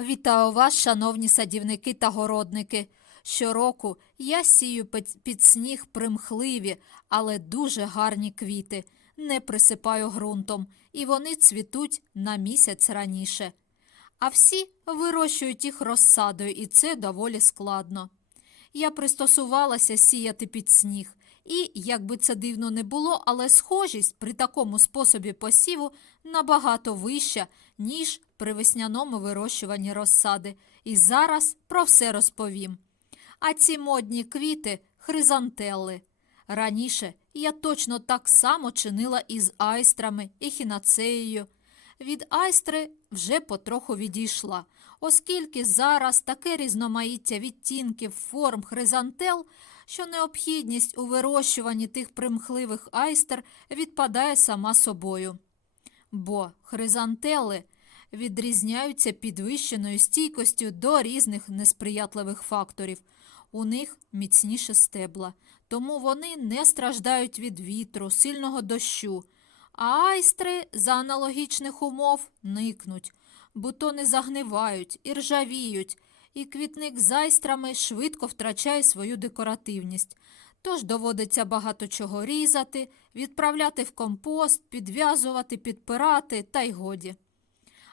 Вітаю вас, шановні садівники та городники. Щороку я сію під- сніг примхливі, але дуже гарні квіти, не присипаю ґрунтом, і вони цвітуть на місяць раніше. А всі вирощують їх розсадою, і це доволі складно. Я пристосувалася сіяти під сніг, і, як би це дивно не було, але схожість при такому способі посіву набагато вища, ніж при весняному вирощуванні розсади. І зараз про все розповім. А ці модні квіти хризантели. Раніше я точно так само чинила із айстрами і хінацеєю. Від айстри вже потроху відійшла, оскільки зараз таке різноманіття відтінків форм хризантел, що необхідність у вирощуванні тих примхливих айстер відпадає сама собою. Бо хризантели відрізняються підвищеною стійкостю до різних несприятливих факторів. У них міцніше стебла, тому вони не страждають від вітру, сильного дощу. А айстри за аналогічних умов никнуть, бутони загнивають і ржавіють, і квітник з айстрами швидко втрачає свою декоративність. Тож доводиться багато чого різати, відправляти в компост, підв'язувати, підпирати та й годі.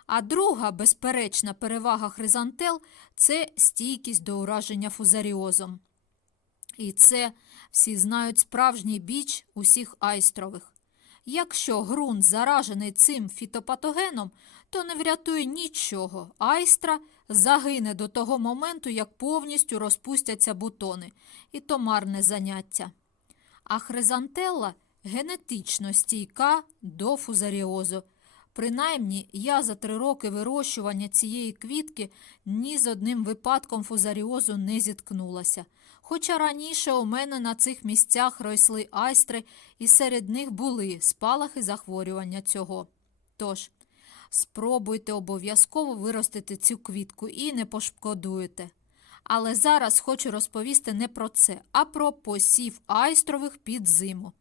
А друга безперечна перевага хризантел це стійкість до ураження фузаріозом. І це всі знають справжній біч усіх айстрових. Якщо ґрунт заражений цим фітопатогеном, то не врятує нічого. Айстра загине до того моменту, як повністю розпустяться бутони, і то марне заняття. А хризантелла генетично стійка до фузаріозу. Принаймні, я за три роки вирощування цієї квітки ні з одним випадком фузаріозу не зіткнулася. Хоча раніше у мене на цих місцях росли айстри, і серед них були спалахи захворювання цього. Тож, спробуйте обов'язково виростити цю квітку і не пошкодуєте. Але зараз хочу розповісти не про це, а про посів айстрових під зиму.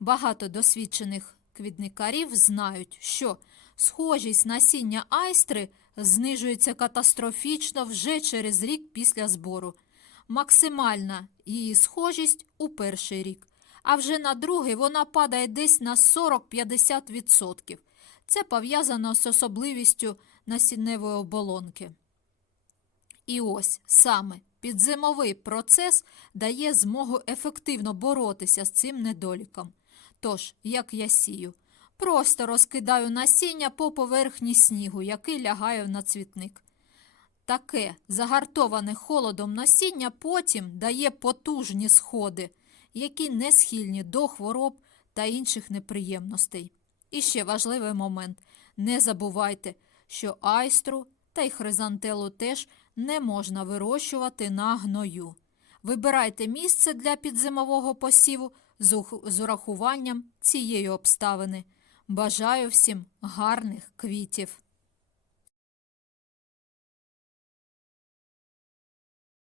Багато досвідчених квітникарів знають, що схожість насіння айстри знижується катастрофічно вже через рік після збору. Максимальна її схожість у перший рік, а вже на другий вона падає десь на 40-50%. Це пов'язано з особливістю насінневої оболонки. І ось саме підзимовий процес дає змогу ефективно боротися з цим недоліком. Тож, як я сію, просто розкидаю насіння по поверхні снігу, який лягає на цвітник. Таке загартоване холодом насіння потім дає потужні сходи, які не схильні до хвороб та інших неприємностей. І ще важливий момент: не забувайте, що айстру та й хризантелу теж не можна вирощувати на гною. Вибирайте місце для підзимового посіву з урахуванням цієї обставини. Бажаю всім гарних квітів!